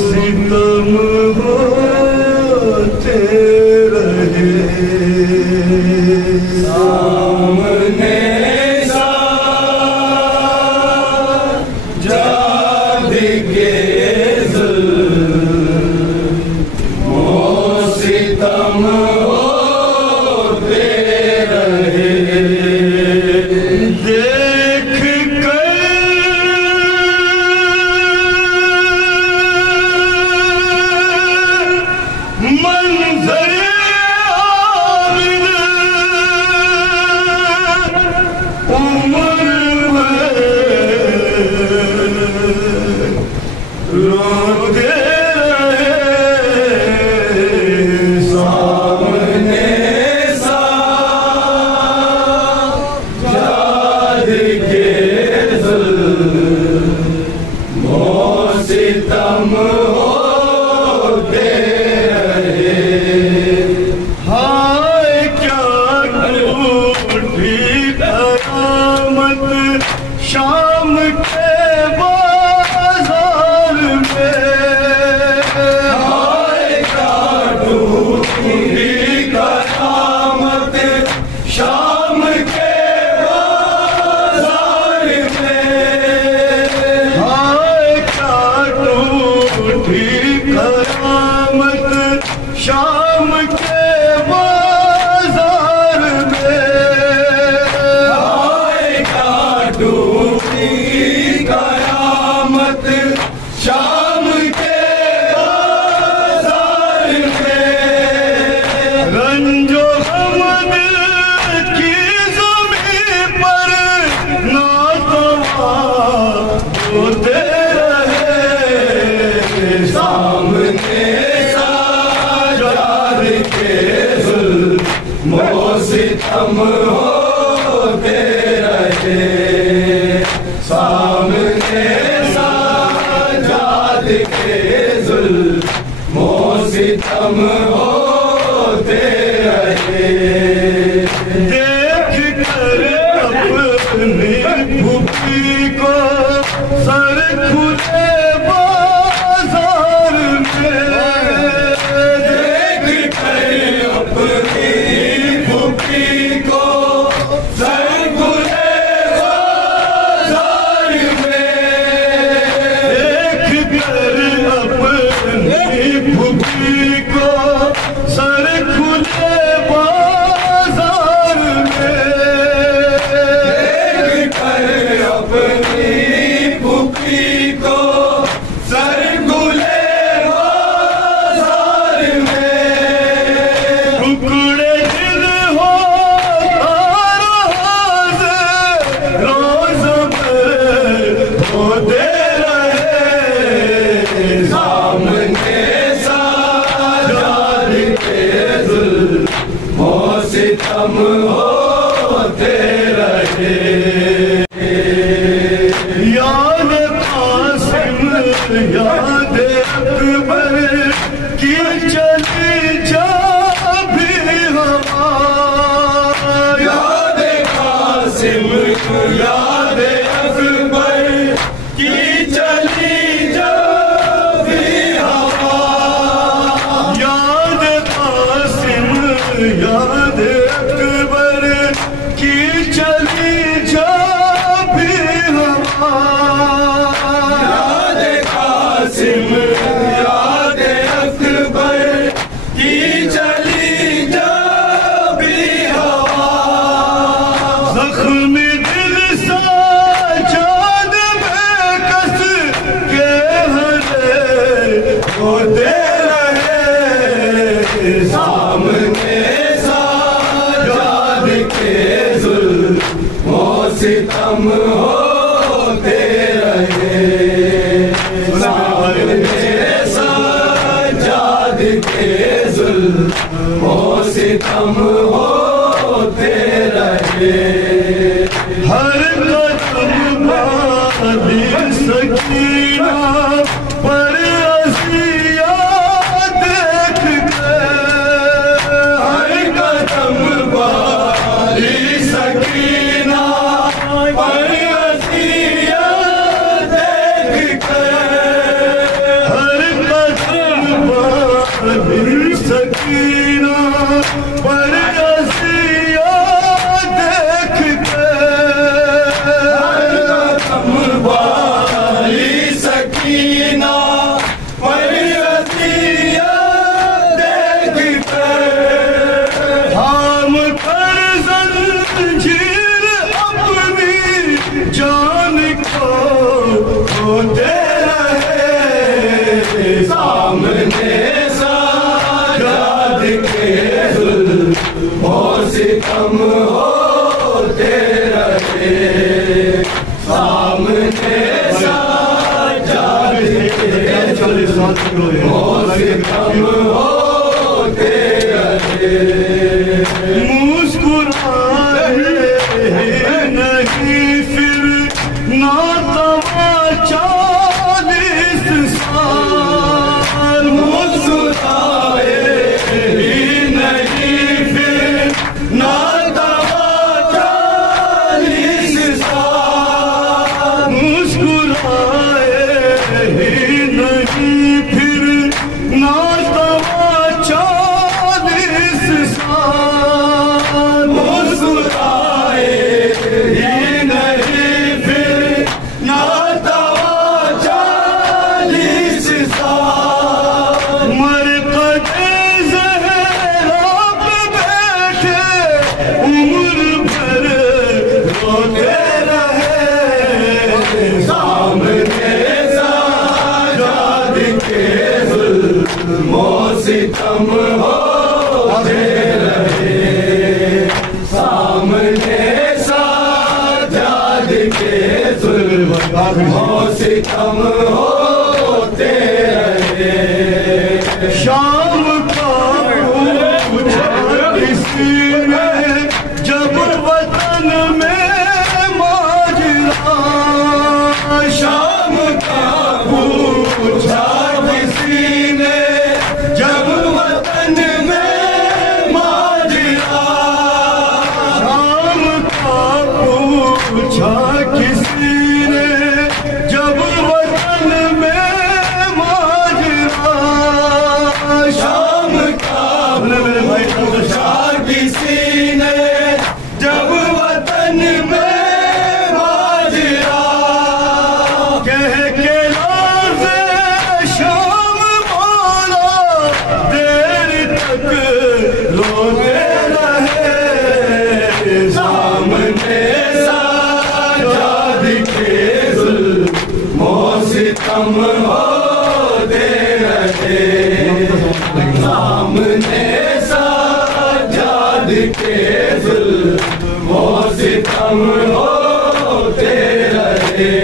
सितम होते रहे सामने जाद के सितम होते रहे देख मंजर उम्र में रोते रहे सामने जाद के सितम होते हाय क्या झूठी कयामत शाम के बाजार में हाय क्या झूठी कयामत शाम के बाजार में हाय क्या झूठी कयामत शाम के बाजार में हाय क्या झूठी कयामत शाम के बाजार में रंजो गम की ज़मीं पर नातवा होते रहे सामने सितम होते रहे सामने साजाद के सितम होते रहे देख कर अपनी भूखी को सर खुले बाजार में देख कर अपनी को सर खुले बाजार में देख कर अपनी भूखी को सर खुले बाजार में देख कर अपनी भूखी को सर खुले बाजार में टुकड़े दिल हो रोज होते रहे सामने साजाद के सितम होते रहे याद कासिम याद अकबर की चली जा भी हवा याद कासिम याद अकबर की चली जा भी हवा याद कासिम याद अकबर की चली जा भी हवा याद कासिम याद अकबर की चली जा भी हवा जख्मी दिल सा चांद में कस के हरे होते रहे सामने साजाद के सितम होते रहे सामने साजाद के सितम होते रहे हर कदम सकी सितम होते रहे, सामने साजाद के सितम होते रहे, मुस्कुराए नहीं फिर ना तमाचा 40 साल, मुस्कुराए नहीं फिर ना तमाचा 40 साल, मुस्कुराए नहीं फिर ना तमाचा 40 साल, मुस्कुराए नहीं फिर ना तमाचा 40 साल, मरकज़े ज़हरा पे बैठे उम्र भर रोते रहे, सामने साजाद के जुल्मों सितम होते रहे, सामने साजाद के जुल्मों सितम होते रहे, शाम का पूछा किसी ने जब वतन में माजरा, शाम का पूछा किसी ने जब वतन में माजरा, शाम का पूछा किसी ने जब वतन में माजरा, शाम का पूछा किसी ने जब वतन में माजरा, कह के रोज़े शाम बोला देर तक रोते रहे, सामने साजाद के जुल्मों सितम होते रहे, सामने साजाद के जुल्मों सितम होते रहे,